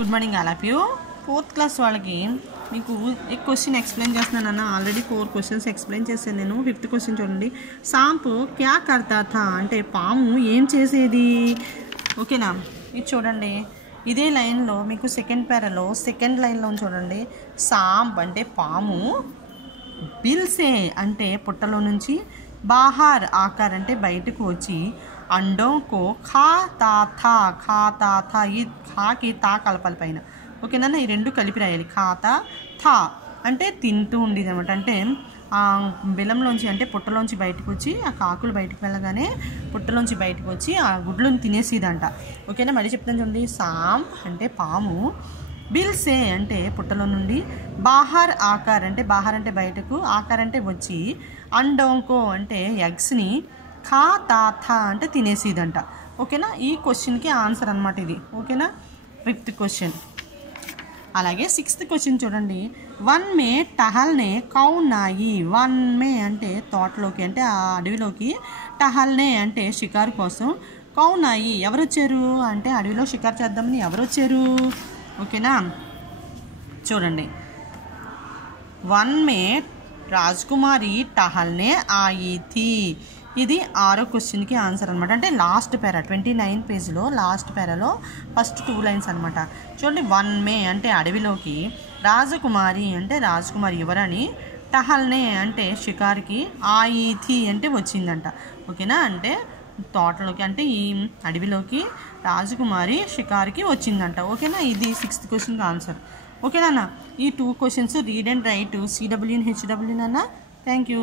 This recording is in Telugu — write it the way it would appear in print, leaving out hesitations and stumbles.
Good morning all of you. 4th class వాళ్ళకి మీకు ఈ క్వశ్చన్ ఎక్స్ప్లెయిన్ చేస్తున్నానన్న. ఆల్రెడీ 4 క్వశ్చన్స్ ఎక్స్ప్లెయిన్ చేశాను నేను. 5th క్వశ్చన్ చూడండి. సాంపు క్యా కర్తా థా అంటే పాము ఏం చేసేది. ఓకేనా, ఇది చూడండి. ఇదే లైన్లో మీకు సెకండ్ పేరాలో సెకండ్ లైన్లో చూడండి. సాంప్ అంటే పాము, బిల్సే అంటే పుట్టలో నుంచి, బాహార్ ఆకార్ అంటే బయటకు వచ్చి, అండోంకో ఖాతా థా ఈ ఖాకి తా కలపాలి పైన. ఓకేనా, ఈ రెండు కలిపి రాయాలి. ఖాతా థా అంటే తింటూ ఉండేది అనమాట. అంటే ఆ బెల్లంలోంచి అంటే పుట్టలోంచి బయటకు వచ్చి, ఆ కాకులు బయటకు వెళ్ళగానే పుట్టలోంచి బయటకు వచ్చి ఆ గుడ్లను తినేసేదంట. ఓకేనా, మళ్ళీ చెప్తాను చూడండి. సాంప్ అంటే పాము, బిల్సే అంటే పుట్టలో నుండి, బాహార్ ఆకార్ అంటే బాహార్ అంటే బయటకు, ఆకార్ అంటే వచ్చి, అండోంకో అంటే ఎగ్స్ని, ఖాతా అంటే తినేసేదంట. ఓకేనా, ఈ క్వశ్చన్కి ఆన్సర్ అనమాట ఇది. ఓకేనా, 5th క్వశ్చన్. అలాగే 6th క్వశ్చన్ చూడండి. 1 మే టహల్నే కౌనాయి. 1 మే అంటే తోటలోకి అంటే ఆ అడవిలోకి, టహల్నే అంటే షికారు కోసం, కౌనాయి ఎవరు వచ్చారు అంటే అడవిలో షికారు చేద్దామని ఎవరు వచ్చారు. ఓకేనా, చూడండి. 1 మే రాజ్కుమారి టహల్నే ఆయి థీ. ఇది 6వ క్వశ్చన్కి ఆన్సర్ అనమాట. అంటే లాస్ట్ పేరా 29 పేజ్లో లాస్ట్ పేరాలో ఫస్ట్ 2 లైన్స్ అనమాట. చూడండి. 1 మే అంటే అడవిలోకి, రాజకుమారి అంటే రాజకుమారి ఎవరని, టహల్నే అంటే షికార్కి, ఆయి థీ అంటే వచ్చిందంట. ఓకేనా, అంటే తోటలోకి అంటే ఈ అడవిలోకి రాజకుమారి షికార్కి వచ్చిందంట. ఓకేనా, ఇది 6th క్వశ్చన్కి ఆన్సర్. ఓకేనా, ఈ 2 questions read and right CWN HWN అన్న. Thank you.